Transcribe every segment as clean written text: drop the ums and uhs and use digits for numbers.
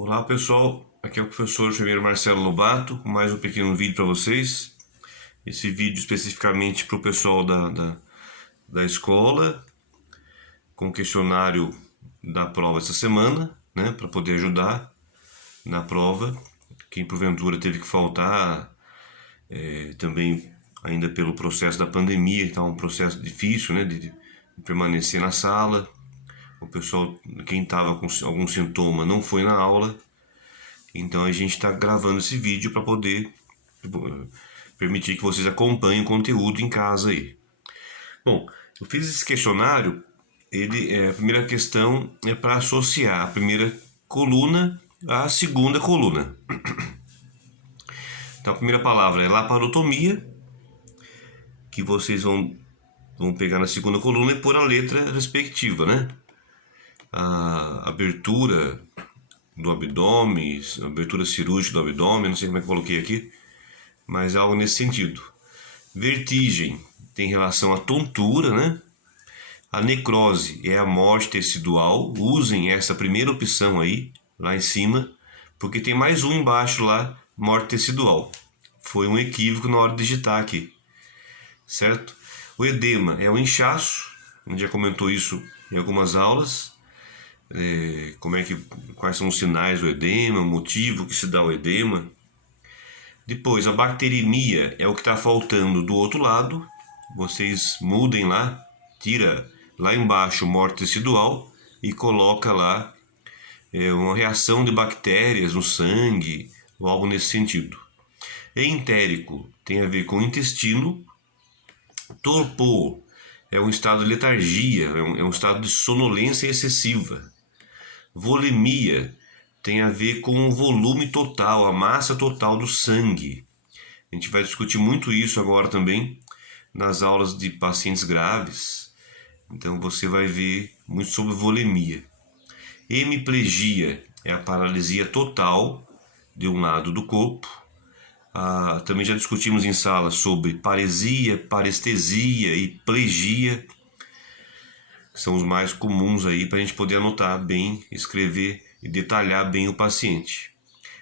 Olá pessoal, aqui é o professor enfermeiro Marcelo Lobato com mais um pequeno vídeo para vocês. Esse vídeo especificamente para o pessoal da escola, com o questionário da prova essa semana, né, para poder ajudar na prova. Quem porventura teve que faltar, também ainda pelo processo da pandemia, então é um processo difícil, né, de permanecer na sala. O pessoal, quem estava com algum sintoma não foi na aula. Então a gente está gravando esse vídeo para poder permitir que vocês acompanhem o conteúdo em casa aí. Bom, eu fiz esse questionário, a primeira questão é para associar a primeira coluna à segunda coluna. Então a primeira palavra é laparotomia, que vocês vão pegar na segunda coluna e pôr a letra respectiva, né? A abertura do abdômen, abertura cirúrgica do abdômen, não sei como é que eu coloquei aqui, mas algo nesse sentido. Vertigem tem relação à tontura, né? A necrose é a morte tecidual. Usem essa primeira opção aí, lá em cima, porque tem mais um embaixo lá, morte tecidual. Foi um equívoco na hora de digitar aqui, certo? O edema é o inchaço, a gente já comentou isso em algumas aulas. Quais são os sinais do edema, o motivo que se dá o edema. Depois, a bacteremia é o que está faltando do outro lado. Vocês mudem lá, tira lá embaixo morte tecidual e coloca lá uma reação de bactérias no sangue ou algo nesse sentido. Entérico tem a ver com o intestino. Torpor é um estado de letargia, é um estado de sonolência excessiva. Volemia tem a ver com o volume total, a massa total do sangue. A gente vai discutir muito isso agora também nas aulas de pacientes graves. Então você vai ver muito sobre volemia. Hemiplegia é a paralisia total de um lado do corpo. Também já discutimos em sala sobre paresia, parestesia e plegia, que são os mais comuns aí para a gente poder anotar bem, escrever e detalhar bem o paciente.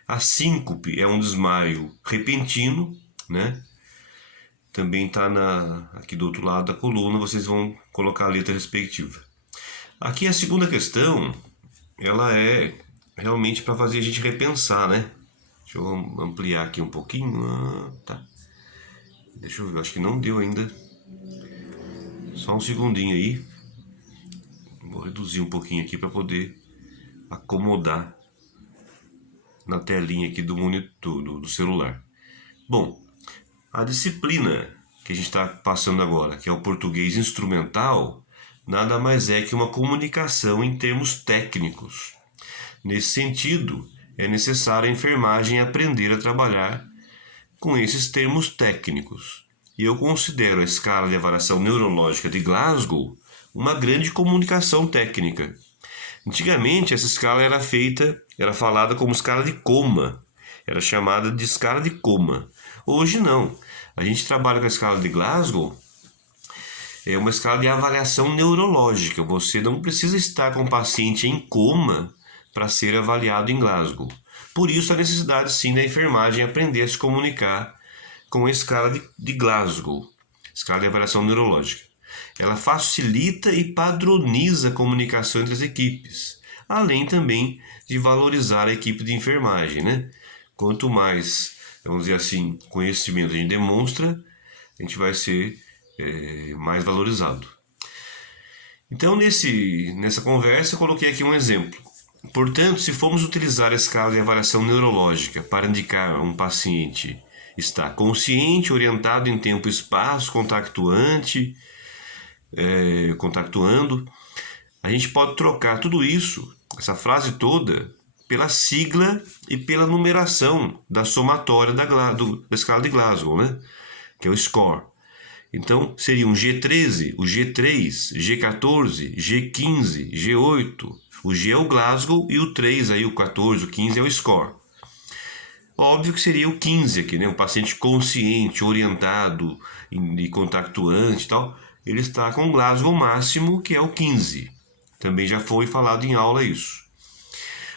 A síncope é um desmaio repentino, né? Também está aqui do outro lado da coluna, vocês vão colocar a letra respectiva. Aqui a segunda questão, ela é realmente para fazer a gente repensar, né? Deixa eu ampliar aqui um pouquinho. Tá. Deixa eu ver, acho que não deu ainda. Só um segundinho aí. Vou reduzir um pouquinho aqui para poder acomodar na telinha aqui do monitor, do celular. Bom, a disciplina que a gente está passando agora, que é o português instrumental, nada mais é que uma comunicação em termos técnicos. Nesse sentido, é necessário a enfermagem aprender a trabalhar com esses termos técnicos. E eu considero a escala de avaliação neurológica de Glasgow uma grande comunicação técnica. Antigamente essa escala era falada como escala de Coma, era chamada de escala de Coma. Hoje não, a gente trabalha com a escala de Glasgow, é uma escala de avaliação neurológica. Você não precisa estar com o paciente em coma para ser avaliado em Glasgow. Por isso a necessidade sim da enfermagem aprender a se comunicar com a escala de Glasgow, escala de avaliação neurológica. Ela facilita e padroniza a comunicação entre as equipes, além também de valorizar a equipe de enfermagem, né? Quanto mais, vamos dizer assim, conhecimento a gente demonstra, a gente vai ser mais valorizado. Então, nessa conversa, eu coloquei aqui um exemplo. Portanto, se formos utilizar a escala de avaliação neurológica para indicar um paciente está consciente, orientado em tempo e espaço, contactuando, a gente pode trocar tudo isso, essa frase toda, pela sigla e pela numeração da somatória da escala de Glasgow, né? Que é o SCORE. Então, seriam G13, o G3, G14, G15, G8. O G é o Glasgow e o 3, aí, o 14, o 15 é o SCORE. Óbvio que seria o 15 aqui, né? Um paciente consciente, orientado e contactuante e tal. Ele está com o Glasgow máximo, que é o 15. Também já foi falado em aula isso.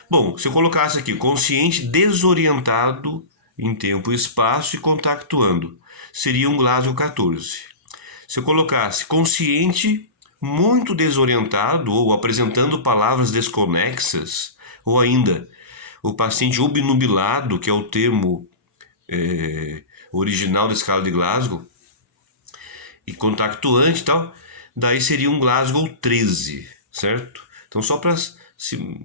Bom, se eu colocasse aqui consciente desorientado em tempo e espaço e contactuando, seria um Glasgow 14. Se eu colocasse consciente muito desorientado ou apresentando palavras desconexas, ou ainda o paciente obnubilado, que é o termo original da escala de Glasgow, e contactuante e tal, daí seria um Glasgow 13, certo? Então, só para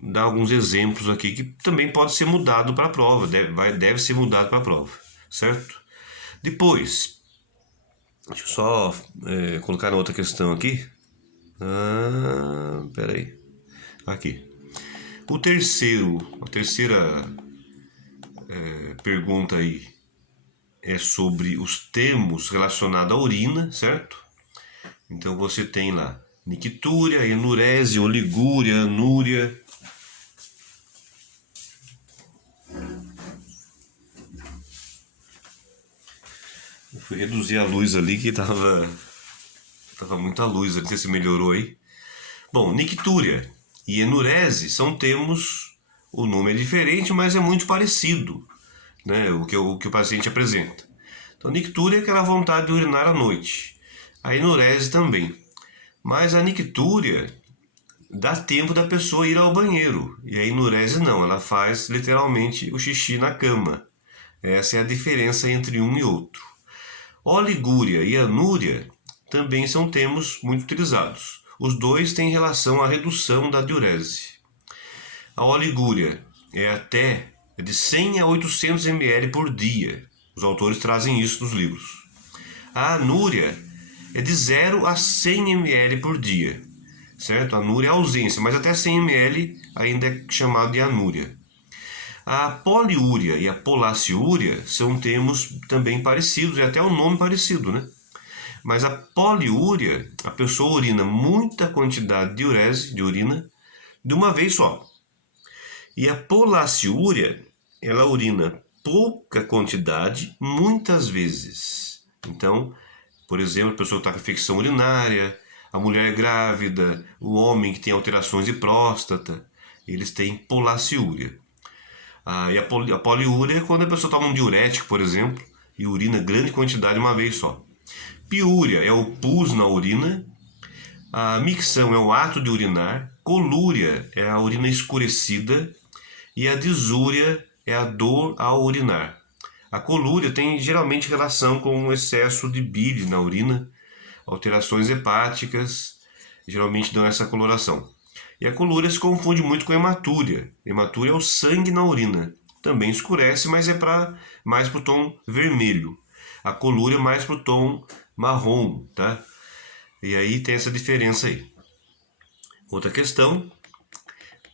dar alguns exemplos aqui que também pode ser mudado para a prova, deve ser mudado para a prova, certo? Depois, deixa eu só colocar na outra questão aqui. Peraí. Aqui. A terceira pergunta aí é sobre os termos relacionados à urina, certo? Então você tem lá nictúria, enurese, oligúria, anúria. Eu fui reduzir a luz ali que tava muita luz, não sei se melhorou aí. Bom, nictúria e enurese são termos, o nome é diferente, mas é muito parecido, né, o que o paciente apresenta. Então, nictúria é aquela vontade de urinar à noite. A enurese também. Mas a nictúria dá tempo da pessoa ir ao banheiro. E a enurese não, ela faz literalmente o xixi na cama. Essa é a diferença entre um e outro. Oligúria e anúria também são termos muito utilizados. Os dois têm relação à redução da diurese. A oligúria é de 100 a 800 ml por dia. Os autores trazem isso nos livros. A anúria é de 0 a 100 ml por dia, certo? A anúria é ausência, mas até 100 ml ainda é chamado de anúria. A poliúria e a polaciúria são termos também parecidos, e até o nome parecido, né? Mas a poliúria, a pessoa urina muita quantidade de urina de uma vez só. E a polaciúria, ela urina pouca quantidade muitas vezes. Então, por exemplo, a pessoa que está com infecção urinária, a mulher grávida, o homem que tem alterações de próstata, eles têm polaciúria. E a poliúria é quando a pessoa toma um diurético, por exemplo, e urina grande quantidade uma vez só. Piúria é o pus na urina. A micção é o ato de urinar. Colúria é a urina escurecida. E a disúria é a dor ao urinar. A colúria tem geralmente relação com o excesso de bile na urina, alterações hepáticas, geralmente dão essa coloração. E a colúria se confunde muito com a hematúria. Hematúria é o sangue na urina. Também escurece, mas é mais para o tom vermelho. A colúria é mais para o tom marrom, tá? E aí tem essa diferença aí. Outra questão.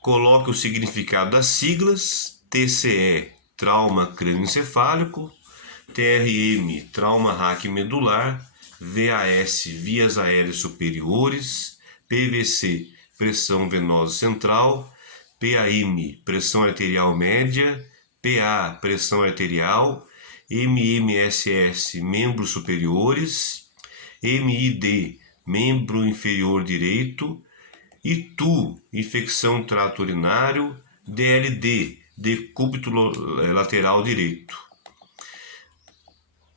Coloque o significado das siglas. TCE, trauma crânioencefálico. TRM, trauma raquimedular. VAS, vias aéreas superiores. PVC, pressão venosa central. PAM, pressão arterial média. PA, pressão arterial. MMSS, membros superiores. MID, membro inferior direito. ITU, infecção trato urinário. DLD, decúbito lateral direito.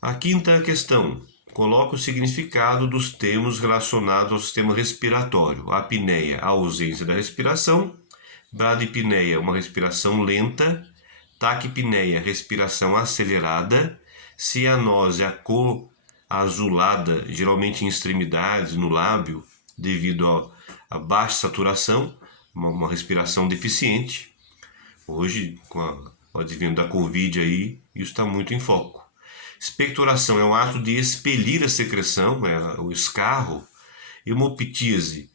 A quinta questão. Coloca o significado dos termos relacionados ao sistema respiratório. Apneia, a ausência da respiração. Bradipneia, uma respiração lenta. Taquipneia, respiração acelerada. Cianose, a cor azulada, geralmente em extremidades, no lábio, devido a baixa saturação, uma respiração deficiente. Hoje, com o advento da Covid aí, isso está muito em foco. Expectoração é um ato de expelir a secreção, é o escarro. Hemoptíase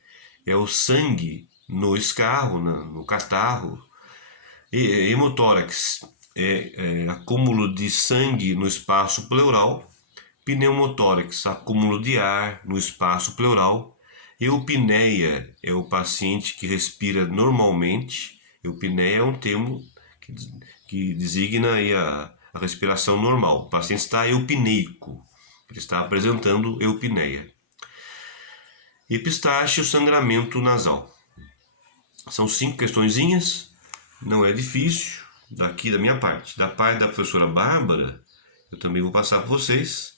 é o sangue no escarro, no catarro. Hemotórax é acúmulo de sangue no espaço pleural. Pneumotórax, acúmulo de ar no espaço pleural. Eupneia é o paciente que respira normalmente. Eupneia é um termo que designa aí a respiração normal. O paciente está eupneico, ele está apresentando eupneia. Epistaxe, o sangramento nasal. São 5 questõezinhas. não é difícil, daqui da minha parte. Da parte da professora Bárbara, eu também vou passar para vocês,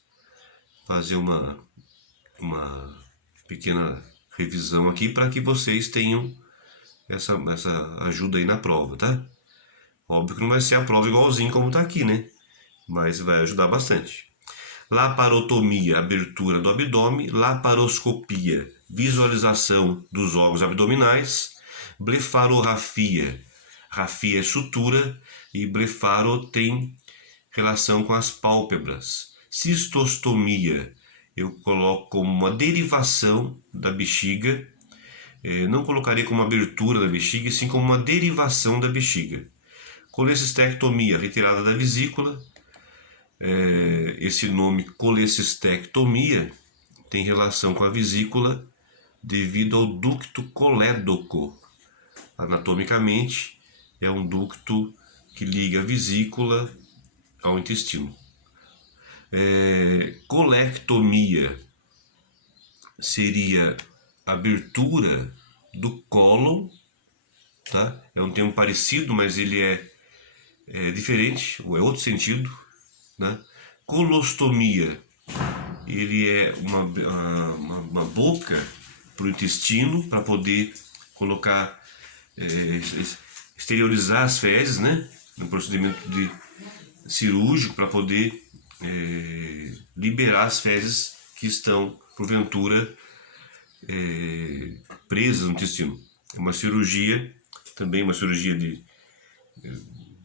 fazer uma pequena revisão aqui para que vocês tenham essa ajuda aí na prova, tá? Óbvio que não vai ser a prova igualzinho como tá aqui, né? Mas vai ajudar bastante. Laparotomia, abertura do abdômen. Laparoscopia, visualização dos órgãos abdominais. Blefarorrafia, rafia é sutura e blefaro tem relação com as pálpebras. Cistostomia, eu coloco como uma derivação da bexiga. Não colocaria como abertura da bexiga, sim como uma derivação da bexiga. Colecistectomia, retirada da vesícula. Esse nome colecistectomia tem relação com a vesícula devido ao ducto colédoco. Anatomicamente, é um ducto que liga a vesícula ao intestino. Colectomia seria abertura do cólon, tá? É um termo parecido, mas ele é diferente, ou é outro sentido, né? Colostomia, ele é uma boca para o intestino, para poder colocar, exteriorizar as fezes, né? No procedimento cirúrgico, para poder liberar as fezes que estão, porventura, presas no intestino. É uma cirurgia, também uma cirurgia de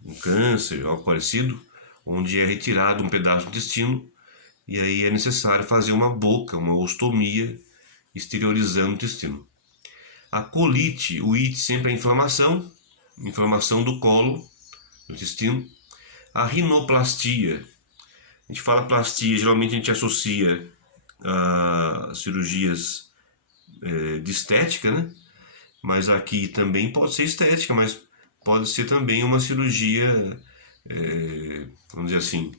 um câncer, algo parecido, onde é retirado um pedaço do intestino e aí é necessário fazer uma boca, uma ostomia, exteriorizando o intestino. A colite, o it sempre é inflamação do colo, do intestino. A rinoplastia, a gente fala plastia, geralmente a gente associa a cirurgias de estética, né? Mas aqui também pode ser estética, mas pode ser também uma cirurgia, vamos dizer assim,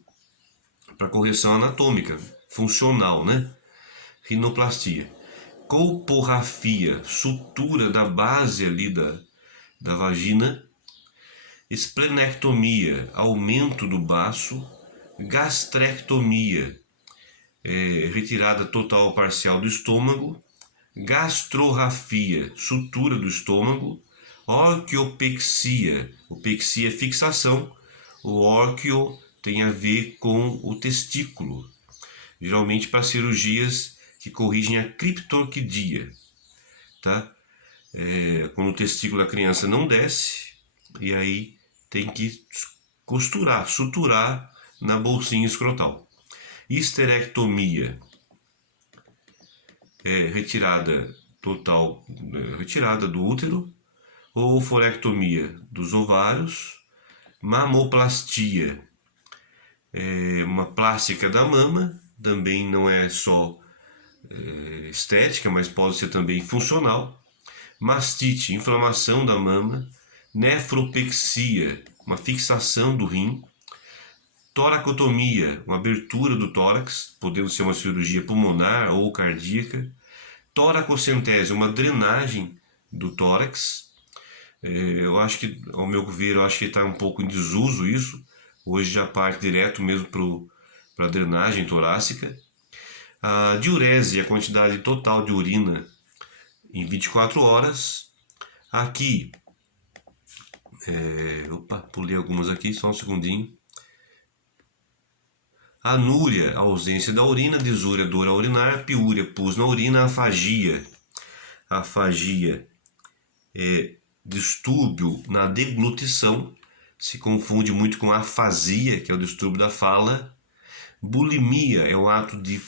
para correção anatômica, funcional, né? Rinoplastia. Colporrafia, sutura da base ali da vagina. Esplenectomia, aumento do baço. Gastrectomia, retirada total ou parcial do estômago. Gastrorrafia, sutura do estômago. Orquiopexia, opexia é fixação. O orquio tem a ver com o testículo, geralmente para cirurgias que corrigem a criptorquidia, tá? Quando o testículo da criança não desce, e aí tem que costurar, suturar na bolsinha escrotal. Histerectomia, retirada total, retirada do útero. Ou forectomia dos ovários. Mamoplastia, uma plástica da mama, também não é só estética, mas pode ser também funcional. Mastite, inflamação da mama. Nefropexia, uma fixação do rim. Toracotomia, uma abertura do tórax, podendo ser uma cirurgia pulmonar ou cardíaca. Toracocentese, uma drenagem do tórax. Eu acho que, ao meu ver, eu acho que está um pouco em desuso isso. Hoje já parte direto mesmo para a drenagem torácica. A diurese, a quantidade total de urina em 24 horas. Aqui, pulei algumas aqui, só um segundinho. Anúria, ausência da urina. Disúria, dor a urinar. Piúria, pus na urina. Afagia é distúrbio na deglutição, se confunde muito com afasia, que é o distúrbio da fala. Bulimia é o ato de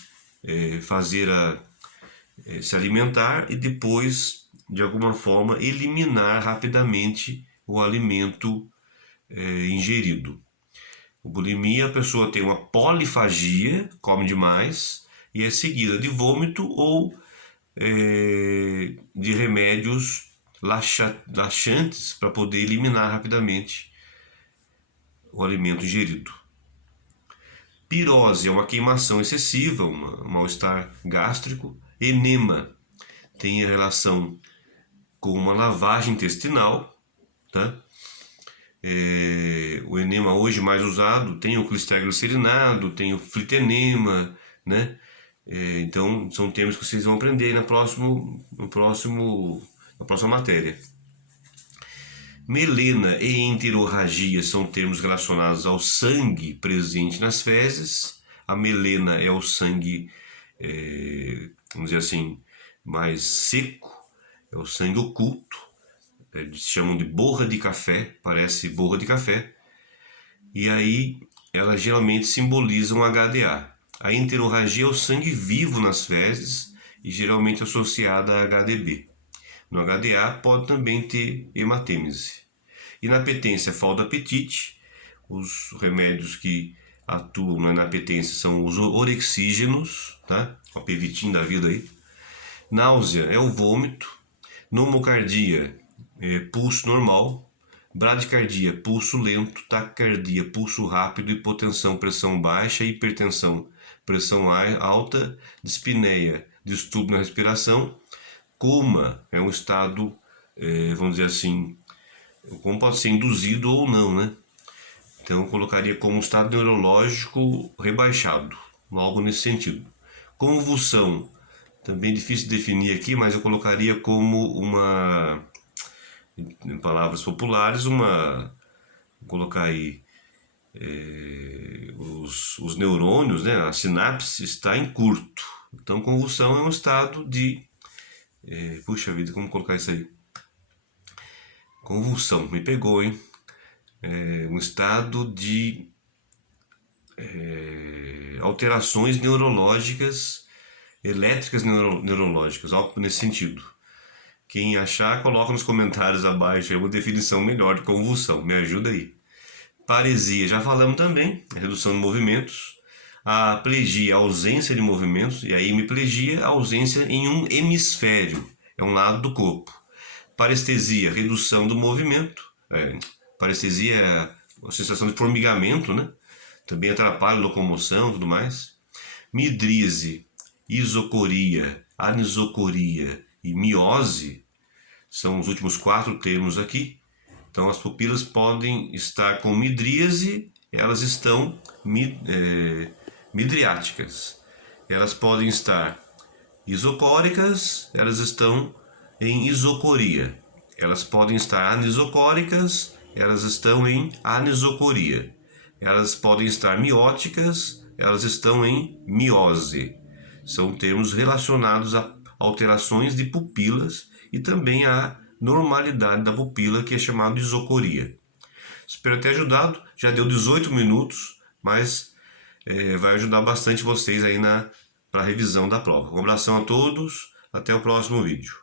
se alimentar e depois, de alguma forma, eliminar rapidamente o alimento ingerido. O bulimia, a pessoa tem uma polifagia, come demais, e é seguida de vômito ou de remédios laxantes para poder eliminar rapidamente o alimento ingerido. Pirose é uma queimação excessiva, um mal-estar gástrico. Enema tem relação com uma lavagem intestinal, tá? O enema hoje mais usado tem o clistério-glicerinado, tem o flitenema, né? Então, são termos que vocês vão aprender na próxima matéria. Melena e enterorragia são termos relacionados ao sangue presente nas fezes. A melena é o sangue, vamos dizer assim, mais seco, é o sangue oculto. Eles chamam de borra de café, parece borra de café. E aí, elas geralmente simbolizam HDA. A enterorragia é o sangue vivo nas fezes e geralmente associada a HDB. No HDA pode também ter hematêmese. E na apetência, falta de apetite. Os remédios que atuam na apetência são os orexígenos, tá? O Apevitin da vida aí. Náusea é o vômito. Nomocardia é pulso normal. Bradicardia, pulso lento. Taquicardia, pulso rápido. Hipotensão, pressão baixa. Hipertensão, pressão alta. Dispneia, distúrbio na respiração. Coma é um estado, vamos dizer assim, como pode ser induzido ou não, né? Então eu colocaria como um estado neurológico rebaixado, algo nesse sentido. Convulsão, também difícil de definir aqui, mas eu colocaria como uma, em palavras populares, vou colocar aí, os neurônios, né? A sinapse está em curto. Então convulsão é um estado de, puxa vida, como colocar isso aí? Convulsão, me pegou, hein? Um estado de alterações neurológicas, elétricas neurológicas, algo nesse sentido. Quem achar, coloca nos comentários abaixo aí uma definição melhor de convulsão, me ajuda aí. Paresia, já falamos também, redução de movimentos. A plegia, ausência de movimentos, e a hemiplegia, ausência em um hemisfério, é um lado do corpo. Parestesia, redução do movimento. Parestesia é a sensação de formigamento, né? Também atrapalha a locomoção e tudo mais. Midríase, isocoria, anisocoria e miose são os últimos 4 termos aqui. Então as pupilas podem estar com midríase, elas estão midriáticas. Elas podem estar isocóricas, elas estão em isocoria. Elas podem estar anisocóricas, elas estão em anisocoria. Elas podem estar mióticas, elas estão em miose. São termos relacionados a alterações de pupilas e também a normalidade da pupila, que é chamado de isocoria. Espero ter ajudado, já deu 18 minutos, mas vai ajudar bastante vocês aí para a revisão da prova. Um abração a todos, até o próximo vídeo.